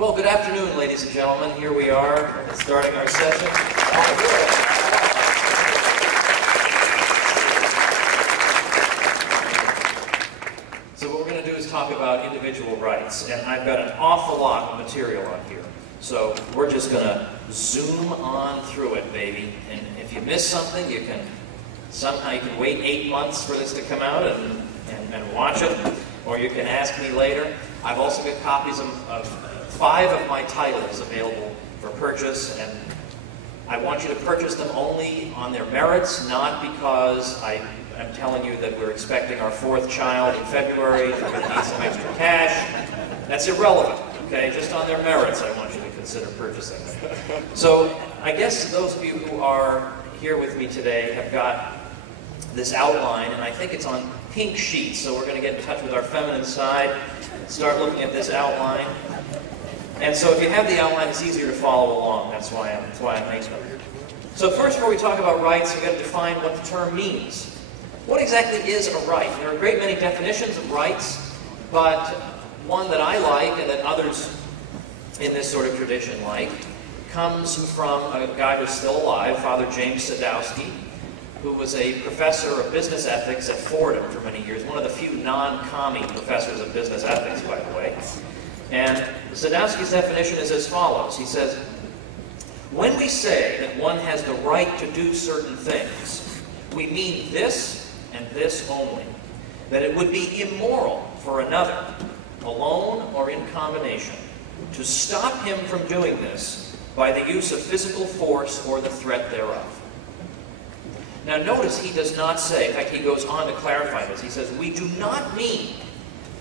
Well, good afternoon, ladies and gentlemen. Here we are, starting our session. So what we're going to do is talk about individual rights, and I've got an awful lot of material on here. So we're just going to zoom on through it, baby. And if you miss something, you can wait 8 months for this to come out and watch it, or you can ask me later. I've also got copies of 5 of my titles available for purchase, and I want you to purchase them only on their merits, not because I'm telling you that we're expecting our 4th child in February, we're going to need some extra cash. That's irrelevant, okay? Just on their merits, I want you to consider purchasing them. So I guess those of you who are here with me today have got this outline, and I think it's on pink sheets, so we're going to get in touch with our feminine side, start looking at this outline. And so if you have the outline, it's easier to follow along. That's why I'm making them. So first, before we talk about rights, we've got to define what the term means. What exactly is a right? There are a great many definitions of rights, but one that I like and that others in this sort of tradition like comes from a guy who's still alive, Father James Sadowski, who was a professor of business ethics at Fordham for many years, one of the few non-commie professors of business ethics, by the way. And Sadowski's definition is as follows. He says, when we say that one has the right to do certain things, we mean this and this only, that it would be immoral for another, alone or in combination, to stop him from doing this by the use of physical force or the threat thereof. Now notice he does not say, in fact he goes on to clarify this, he says, we do not mean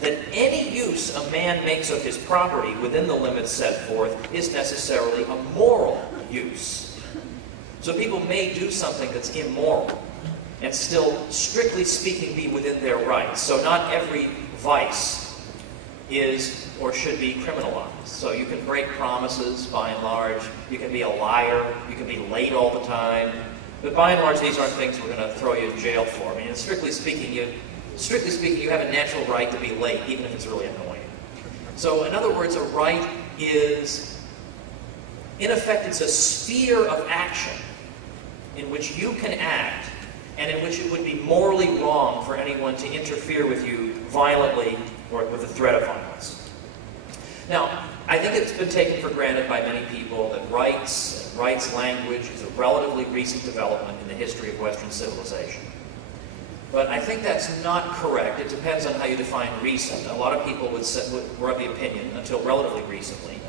that any use a man makes of his property within the limits set forth is necessarily a moral use. So people may do something that's immoral and still, strictly speaking, be within their rights. So not every vice is or should be criminalized. So you can break promises, by and large. You can be a liar. You can be late all the time. But by and large, these aren't things we're going to throw you in jail for. I mean, strictly speaking, you have a natural right to be late, even if it's really annoying. So, in other words, a right is, in effect, it's a sphere of action in which you can act and in which it would be morally wrong for anyone to interfere with you violently or with the threat of violence. Now, I think it's been taken for granted by many people that rights and rights language is a relatively recent development in the history of Western civilization. But I think that's not correct. It depends on how you define recent. A lot of people were of the opinion, until relatively recently,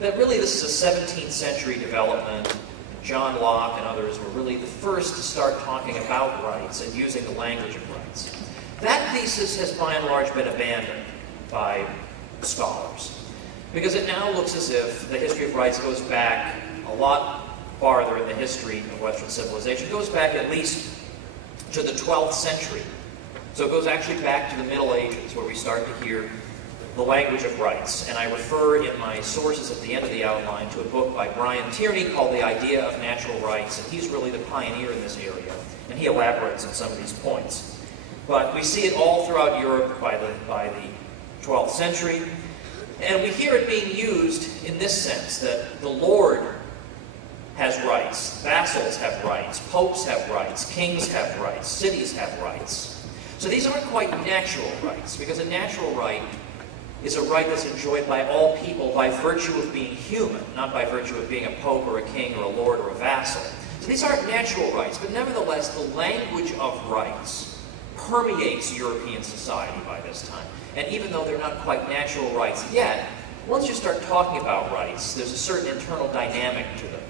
that really this is a 17th century development. John Locke and others were really the first to start talking about rights and using the language of rights. That thesis has by and large been abandoned by scholars, because it now looks as if the history of rights goes back a lot farther in the history of Western civilization. It goes back at least to the 12th century. So it goes actually back to the Middle Ages, where we start to hear the language of rights. And I refer in my sources at the end of the outline to a book by Brian Tierney called The Idea of Natural Rights, and he's really the pioneer in this area, and he elaborates on some of these points. But we see it all throughout Europe by the 12th century, and we hear it being used in this sense, that the Lord has rights, vassals have rights, popes have rights, kings have rights, cities have rights. So these aren't quite natural rights, because a natural right is a right that's enjoyed by all people by virtue of being human, not by virtue of being a pope or a king or a lord or a vassal. So these aren't natural rights, but nevertheless the language of rights permeates European society by this time. And even though they're not quite natural rights yet, once you start talking about rights, there's a certain internal dynamic to them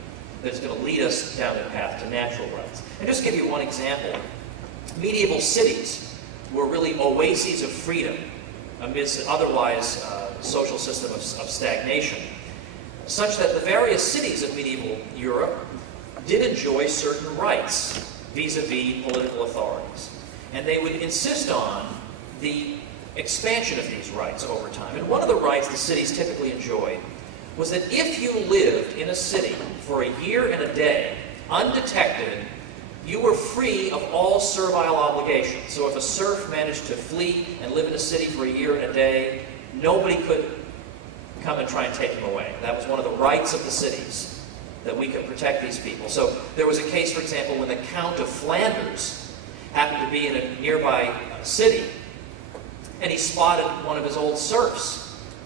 that's going to lead us down the path to natural rights. And just to give you one example, medieval cities were really oases of freedom amidst an otherwise social system of stagnation, such that the various cities of medieval Europe did enjoy certain rights vis-a-vis political authorities. And they would insist on the expansion of these rights over time. And one of the rights the cities typically enjoyed was that if you lived in a city for a year and a day, undetected, you were free of all servile obligations. So if a serf managed to flee and live in a city for a year and a day, nobody could come and try and take them away. That was one of the rights of the cities, that we could protect these people. So there was a case, for example, when the Count of Flanders happened to be in a nearby city, and he spotted one of his old serfs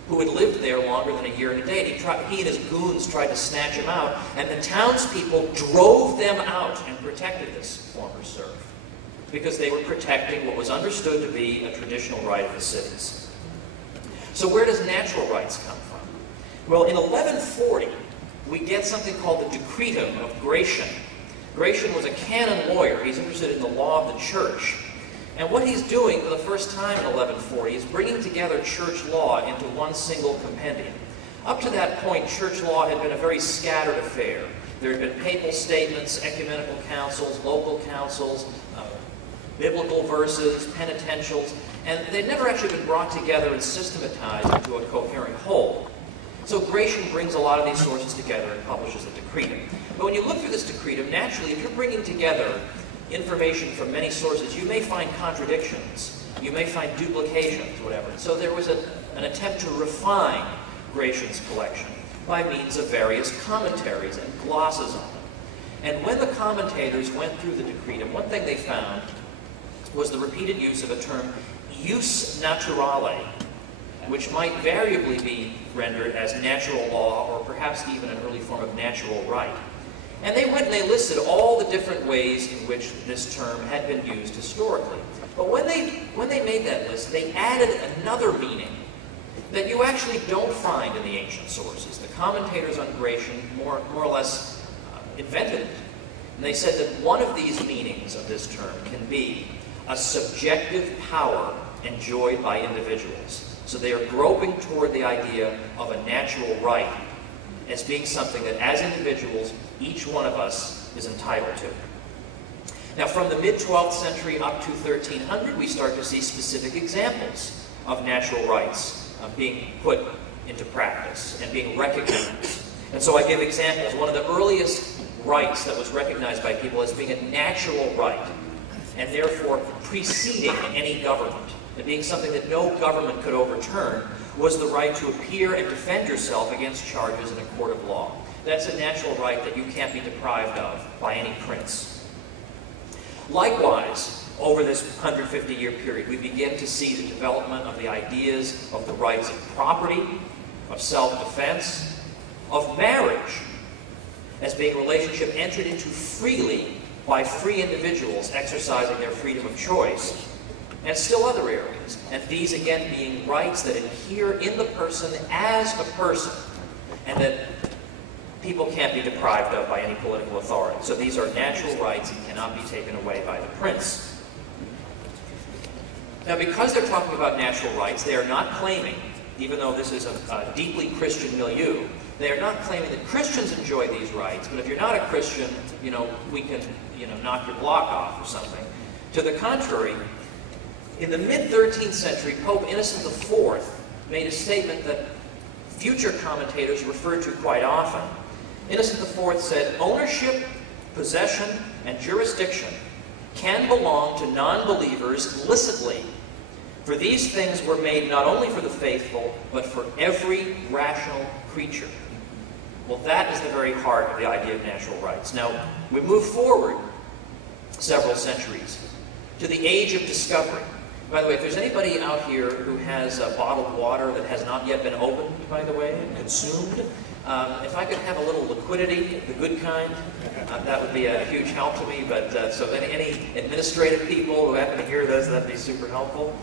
who had lived there longer than a year and a day. He and his goons tried to snatch him out, and the townspeople drove them out and protected this former serf, because they were protecting what was understood to be a traditional right of the cities. So where does natural rights come from? Well, in 1140, we get something called the Decretum of Gratian. Gratian was a canon lawyer. He's interested in the law of the church. And what he's doing for the first time in 1140 is bringing together church law into one single compendium. Up to that point, church law had been a very scattered affair. There had been papal statements, ecumenical councils, local councils, biblical verses, penitentials, and they'd never actually been brought together and systematized into a coherent whole. So Gratian brings a lot of these sources together and publishes the Decretum. But when you look through this Decretum, naturally, if you're bringing together information from many sources, you may find contradictions, you may find duplications, whatever. So there was an attempt to refine Gratian's collection by means of various commentaries and glosses on them. And when the commentators went through the Decretum, one thing they found was the repeated use of a term, jus naturale, which might variably be rendered as natural law, or perhaps even an early form of natural right. And they went and they listed all the different ways in which this term had been used historically. But when they made that list, they added another meaning that you actually don't find in the ancient sources. The commentators on Gratian more or less invented it. And they said that one of these meanings of this term can be a subjective power enjoyed by individuals. So they are groping toward the idea of a natural right as being something that, as individuals, each one of us is entitled to. Now, from the mid-12th century up to 1300, we start to see specific examples of natural rights being put into practice and being recognized. And so I give examples. One of the earliest rights that was recognized by people as being a natural right, and therefore preceding any government, and being something that no government could overturn, was the right to appear and defend yourself against charges in a court of law. That's a natural right that you can't be deprived of by any prince. Likewise, over this 150-year period, we begin to see the development of the ideas of the rights of property, of self-defense, of marriage, as being a relationship entered into freely by free individuals exercising their freedom of choice, and still other areas. And these, again, being rights that adhere in the person as a person, and that people can't be deprived of by any political authority. So these are natural rights and cannot be taken away by the prince. Now, because they're talking about natural rights, they are not claiming, even though this is a deeply Christian milieu, they are not claiming that Christians enjoy these rights, but if you're not a Christian, we can, knock your block off or something. To the contrary, in the mid-13th century, Pope Innocent IV made a statement that future commentators refer to quite often. Innocent IV said, "Ownership, possession, and jurisdiction can belong to non-believers licitly, for these things were made not only for the faithful, but for every rational creature." Well, that is the very heart of the idea of natural rights. Now, we move forward several centuries to the age of discovery. By the way, if there's anybody out here who has bottled water that has not yet been opened, by the way, and consumed, if I could have a little liquidity, the good kind, that would be a huge help to me. But so any administrative people who happen to hear this, that'd be super helpful.